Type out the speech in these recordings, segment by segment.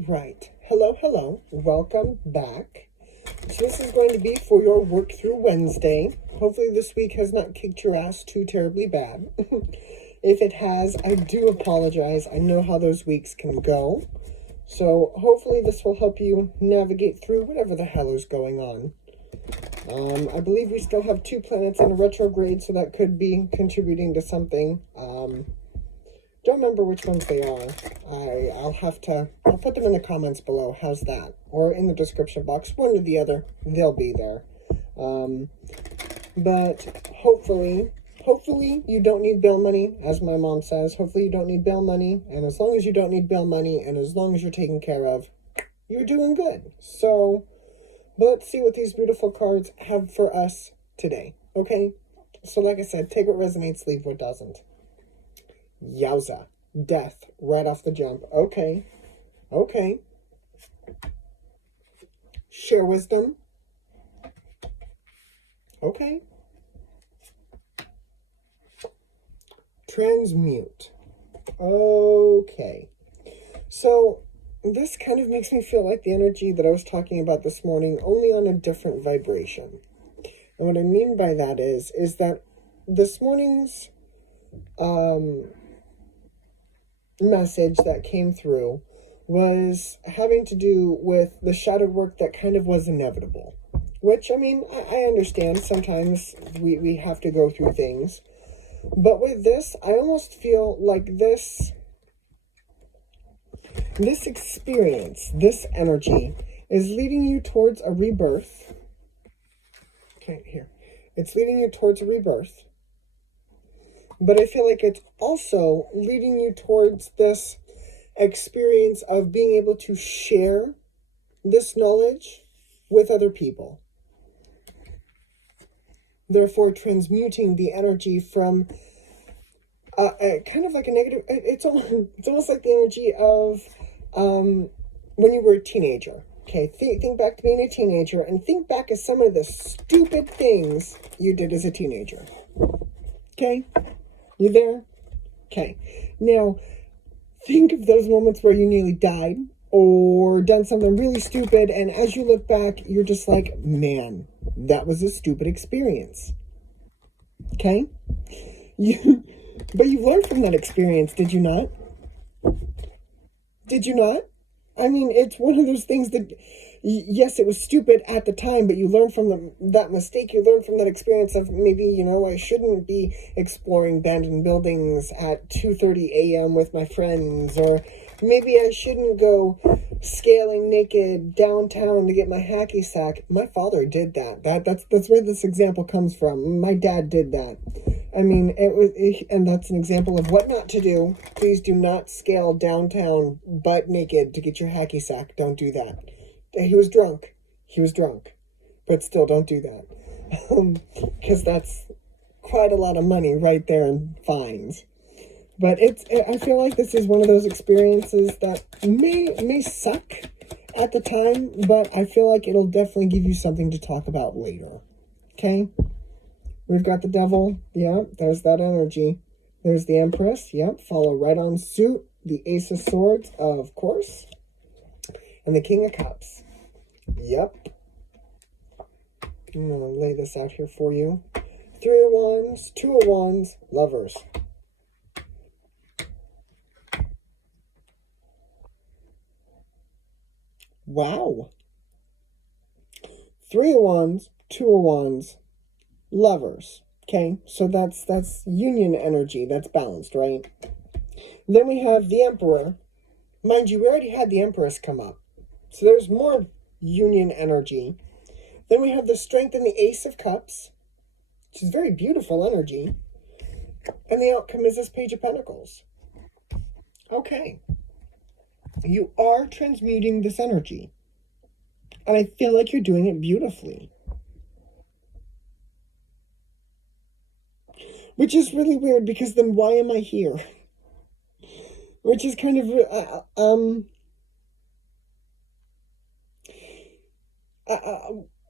All right. Hello, hello. Welcome back. So this is going to be for your work through Wednesday. Hopefully this week has not kicked your ass too terribly bad. If it has, I do apologize. I know how those weeks can go. So hopefully this will help you navigate through whatever the hell is going on. I believe we still have 2 planets in a retrograde, so that could be contributing to something. Don't remember which ones they are. I'll put them in the comments below. How's that? Or in the description box. One or the other. They'll be there. But hopefully you don't need bail money, as my mom says. Hopefully you don't need bail money. And as long as you don't need bail money, and as long as you're taken care of, you're doing good. So, let's see what these beautiful cards have for us today. Okay? So like I said, take what resonates, leave what doesn't. Yowza. Death. Right off the jump. Okay. Okay. Share wisdom. Okay. Transmute. Okay. So, this kind of makes me feel like the energy that I was talking about this morning, only on a different vibration. And what I mean by that is that this morning's message that came through was having to do with the shadow work that kind of was inevitable. Which, I mean, I understand sometimes we have to go through things. But with this, I almost feel like this experience, this energy, is leading you towards a rebirth. Okay, here. It's leading you towards a rebirth. But I feel like it's also leading you towards this experience of being able to share this knowledge with other people. Therefore, transmuting the energy from kind of like a negative... It's almost like the energy of when you were a teenager. Okay, think back to being a teenager and think back at some of the stupid things you did as a teenager. Okay? You there? Okay. Now, think of those moments where you nearly died or done something really stupid, and as you look back, you're just like, man, that was a stupid experience. Okay? But you learned from that experience, did you not? Did you not? I mean, it's one of those things that, yes, it was stupid at the time, but you learn from that mistake. You learn from that experience of maybe, I shouldn't be exploring abandoned buildings at 2:30 a.m. with my friends, or maybe I shouldn't go scaling naked downtown to get my hacky sack. My father did that. That's where this example comes from. My dad did that. I mean, and that's an example of what not to do. Please do not scale downtown butt naked to get your hacky sack. Don't do that. He was drunk. But still, don't do that. Because that's quite a lot of money right there in fines. But I feel like this is one of those experiences that may suck at the time, but I feel like it'll definitely give you something to talk about later. Okay? We've got the Devil. Yep, there's that energy. There's the Empress. Yep, follow right on suit. The Ace of Swords, of course. And the King of Cups. Yep. I'm going to lay this out here for you. 3 of Wands, 2 of Wands, Lovers. Wow. 3 of Wands, 2 of Wands, Lovers. Okay, so that's union energy. That's balanced, right? Then we have the Emperor. Mind you, we already had the Empress come up. So there's more union energy. Then we have the Strength and the Ace of Cups, which is very beautiful energy. And the outcome is this Page of Pentacles. Okay. You are transmuting this energy. And I feel like you're doing it beautifully. Which is really weird, because then why am I here? Which is kind of,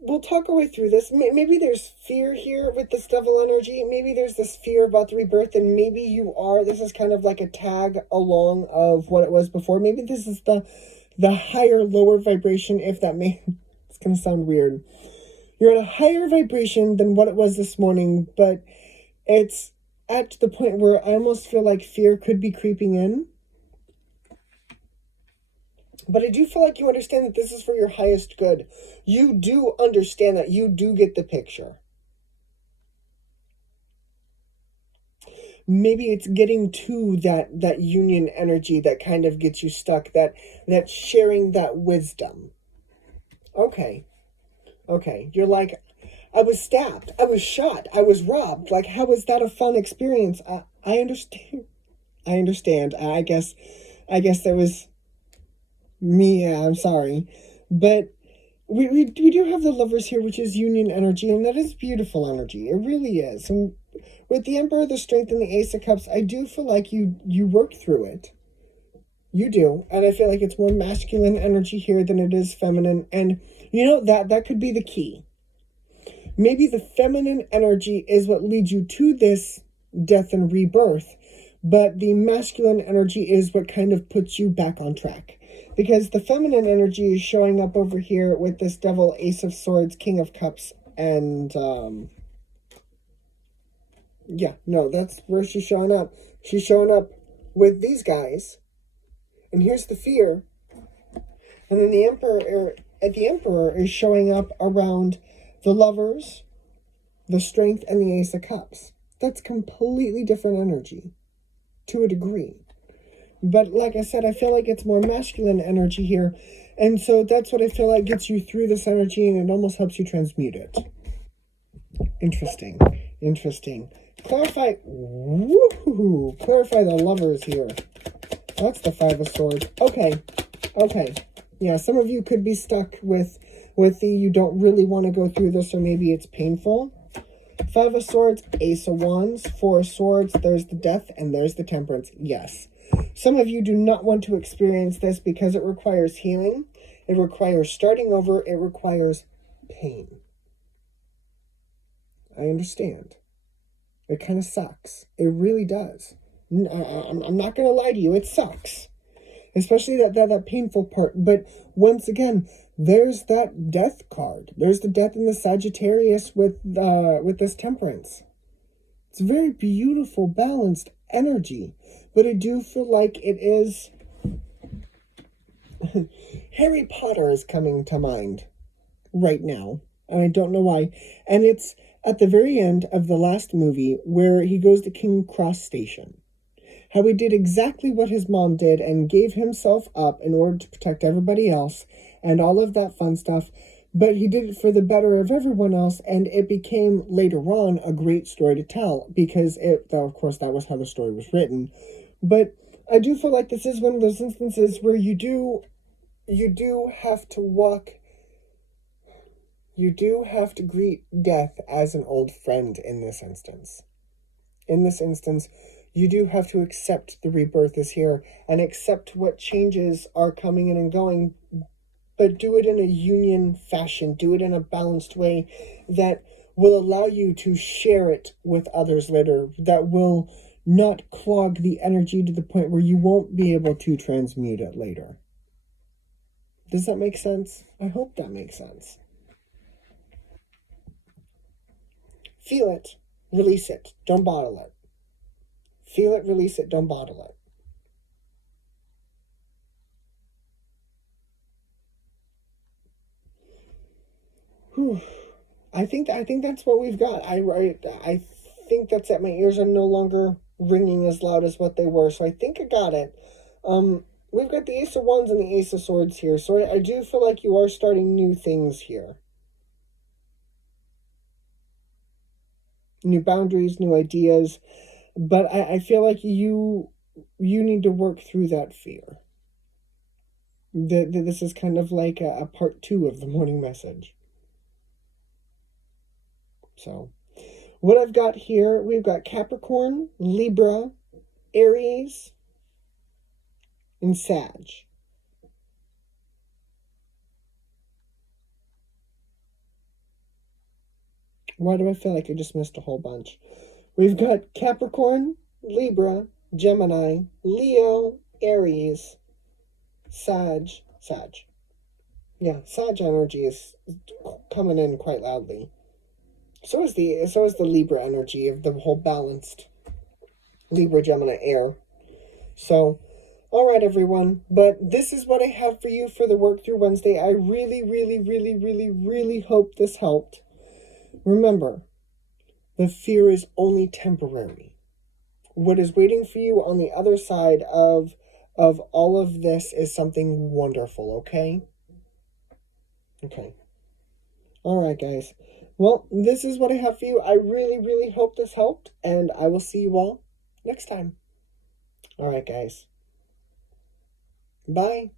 we'll talk our way through this. Maybe there's fear here with this Devil energy. Maybe there's this fear about the rebirth, and maybe this is kind of like a tag along of what it was before. Maybe this is the the higher, lower vibration, if that may, it's going to sound weird. You're at a higher vibration than what it was this morning, but it's at the point where I almost feel like fear could be creeping in. But I do feel like you understand that this is for your highest good. You do understand that. You do get the picture. Maybe it's getting to that union energy that kind of gets you stuck, that sharing that wisdom. Okay. You're like, I was stabbed, I was shot, I was robbed. Like, how was that a fun experience? I understand. I guess that was me. Yeah, I'm sorry. But we do have the Lovers here, which is union energy, and that is beautiful energy. It really is. And with the Emperor, the Strength, and the Ace of Cups, I do feel like you work through it. You do. And I feel like it's more masculine energy here than it is feminine. And you know, that could be the key. Maybe the feminine energy is what leads you to this death and rebirth, but the masculine energy is what kind of puts you back on track. Because the feminine energy is showing up over here with this Devil, Ace of Swords, King of Cups, and yeah, no, that's where she's showing up. She's showing up with these guys, and here's the fear. And then the Emperor is showing up around the Lovers, the Strength, and the Ace of Cups. That's completely different energy, to a degree. But like I said, I feel like it's more masculine energy here. And so that's what I feel like gets you through this energy, and it almost helps you transmute it. Interesting. Clarify the Lovers here. That's the Five of Swords. Okay. Yeah, some of you could be stuck with the you don't really want to go through this, or maybe it's painful. Five of Swords, Ace of Wands, Four of Swords, there's the Death, and there's the Temperance. Yes. Some of you do not want to experience this because it requires healing. It requires starting over. It requires pain. I understand. It kind of sucks. It really does. I'm not going to lie to you. It sucks. Especially that painful part. But once again, there's that Death card. There's the Death in the Sagittarius with this Temperance. It's very beautiful, balanced energy. But I do feel like it is... Harry Potter is coming to mind right now. And I don't know why. And it's at the very end of the last movie where he goes to King Cross Station. How he did exactly what his mom did and gave himself up in order to protect everybody else and all of that fun stuff. But he did it for the better of everyone else, and it became later on a great story to tell because of course, that was how the story was written. But I do feel like this is one of those instances where you do have to walk. You do have to greet death as an old friend in this instance. In this instance, you do have to accept the rebirth is here and accept what changes are coming in and going, but do it in a union fashion. Do it in a balanced way that will allow you to share it with others later, that will not clog the energy to the point where you won't be able to transmute it later. Does that make sense? I hope that makes sense. Feel it, release it, don't bottle it. Feel it, release it, don't bottle it. Whew. I think that's what we've got. I think that's it. My ears are no longer ringing as loud as what they were, so I think I got it. We've got the Ace of Wands and the Ace of Swords here, so I do feel like you are starting new things here. New boundaries, new ideas, but I feel like you need to work through that fear. This is kind of like a part 2 of the morning message. So, what I've got here, we've got Capricorn, Libra, Aries, and Sag. Why do I feel like I just missed a whole bunch? We've got Capricorn, Libra, Gemini, Leo, Aries, Sag, Sag. Yeah, Sag energy is coming in quite loudly. So is the Libra energy of the whole balanced Libra Gemini air. So, all right, everyone. But this is what I have for you for the Work Through Wednesday. I really, really, really, really, really hope this helped. Remember, the fear is only temporary. What is waiting for you on the other side of all of this is something wonderful, okay? Okay. All right, guys. Well, this is what I have for you. I really, really hope this helped, and I will see you all next time. All right, guys. Bye.